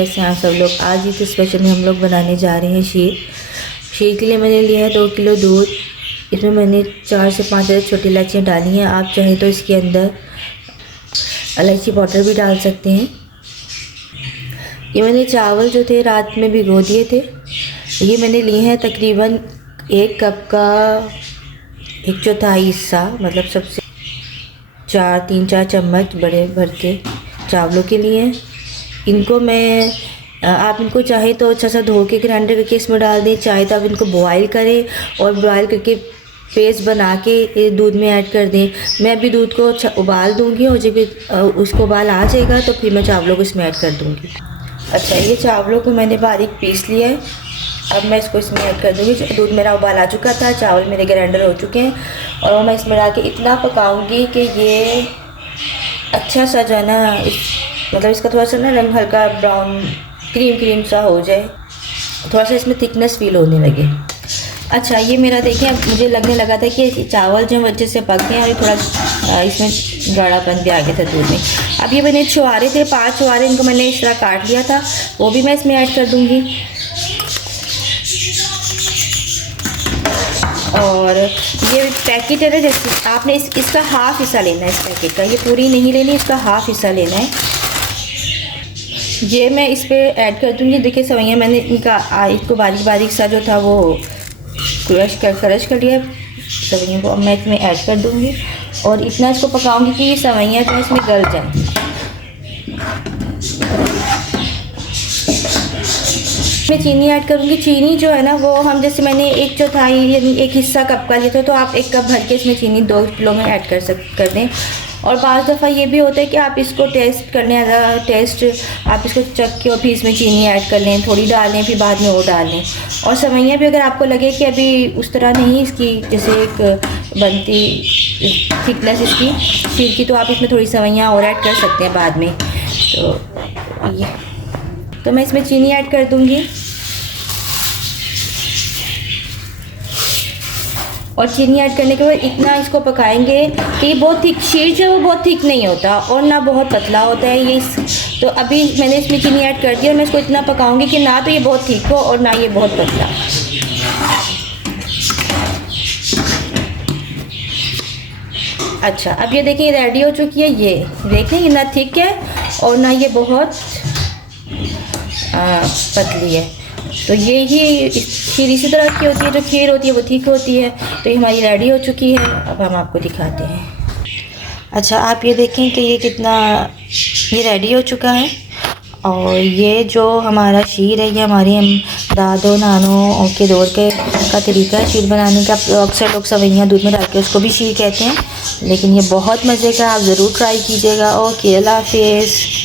ऐसे आप सब लोग आज ही स्पेशल में हम लोग बनाने जा रहे हैं शीर। शीर के लिए मैंने लिया है 2 किलो दूध। इसमें मैंने 4 से 5 छोटी इलायचियाँ डाली हैं। आप चाहें तो इसके अंदर इलायची पाउडर भी डाल सकते हैं। ये मैंने चावल जो थे रात में भिगो दिए थे। ये मैंने लिए हैं तकरीबन 1 कप का 1/4 हिस्सा, मतलब सबसे 3-4 चम्मच बड़े भर के चावलों के लिए। इनको मैं आप इनको चाहे तो अच्छा सा धो के ग्राइंडर करके इसमें डाल दें, चाहे तो आप इनको बॉयल करें और बॉयल करके पेस्ट बना के दूध में ऐड कर दें। मैं अभी दूध को उबाल दूंगी और जब उसको उबाल आ जाएगा तो फिर मैं चावलों को इसमें ऐड कर दूंगी। अच्छा, ये चावलों को मैंने बारीक पीस लिया है। अब मैं इसको इसमें ऐड कर दूंगी। दूध मेरा उबाल आ चुका था, चावल मेरे ग्राइंडर हो चुके हैं और मैं इसमें डाल के इतना पकाऊंगी कि ये अच्छा सा जो है ना, मतलब इसका थोड़ा सा ना रंग हल्का ब्राउन क्रीम सा हो जाए, थोड़ा सा इसमें थिकनेस फील होने लगे। अच्छा, ये मेरा देखिए अब मुझे लगने लगा था कि चावल जो अच्छे से पक गए और थोड़ा इसमें गाढ़ापन भी आ गया था दूध में। अब ये मैंने छुहारे थे, 5 छुहारे, इनको मैंने इस तरह काट लिया था, वो भी मैं इसमें ऐड कर दूँगी। और ये पैकेट है ना, जैसे आपने इसका हाफ़ हिस्सा लेना है इस पैकेट का, ये पूरी नहीं लेनी, इसका हाफ़ हिस्सा लेना है। ये मैं इस पर ऐड कर दूँगी। देखिए सवैयाँ मैंने इसको बारीक बारीक सा जो था वो क्रश कर लिया सवैयों को। अब मैं इसमें ऐड कर दूँगी और इतना इसको पकाऊँगी कि ये सवैयाँ जो है इसमें गल जाएँ। मैं चीनी ऐड करूँगी। चीनी जो है ना वो हम जैसे मैंने 1/4 यानी 1 हिस्सा कप का लिया था, तो आप 1 कप भर के इसमें चीनी 2 किलो में ऐड कर दें। और बाज़ दफ़ा ये भी होता है कि आप इसको टेस्ट करने आप इसको चख के और फिर इसमें चीनी ऐड कर लें, थोड़ी डाल लें, फिर बाद में वो डाल लें। और सवैयाँ भी अगर आपको लगे कि अभी उस तरह नहीं इसकी जैसे एक बनती थिकनेस इसकी शीर की, तो आप इसमें थोड़ी सवैयाँ और ऐड कर सकते हैं बाद में। तो मैं इसमें चीनी ऐड कर दूँगी और चीनी ऐड करने के बाद इतना इसको पकाएंगे कि ये बहुत थिक शीर जो है वो बहुत थिक नहीं होता और ना बहुत पतला होता है ये। तो अभी मैंने इसमें चीनी ऐड कर दिया और मैं इसको इतना पकाऊंगी कि ना तो ये बहुत थिक हो और ना ये बहुत पतला। अच्छा, अब ये देखिए ये रेडी हो चुकी है। ये देखें ये ना थिक है और ना ये बहुत पतली है। तो ये खीर इसी तरह की होती है, जो खीर होती है वो ठीक होती है। तो ये हमारी रेडी हो चुकी है। अब हम आपको दिखाते हैं। अच्छा, आप ये देखें कि ये कितना ये रेडी हो चुका है। और ये जो हमारा शीर है ये हमारे दादों नानों के दौर का तरीका है शीर बनाने का। अक्सर लोग सवैयाँ दूध में डाल के उसको भी शीर कहते हैं, लेकिन ये बहुत मज़े का, आप ज़रूर ट्राई कीजिएगा। ओके, अल्लाह हाफिज़।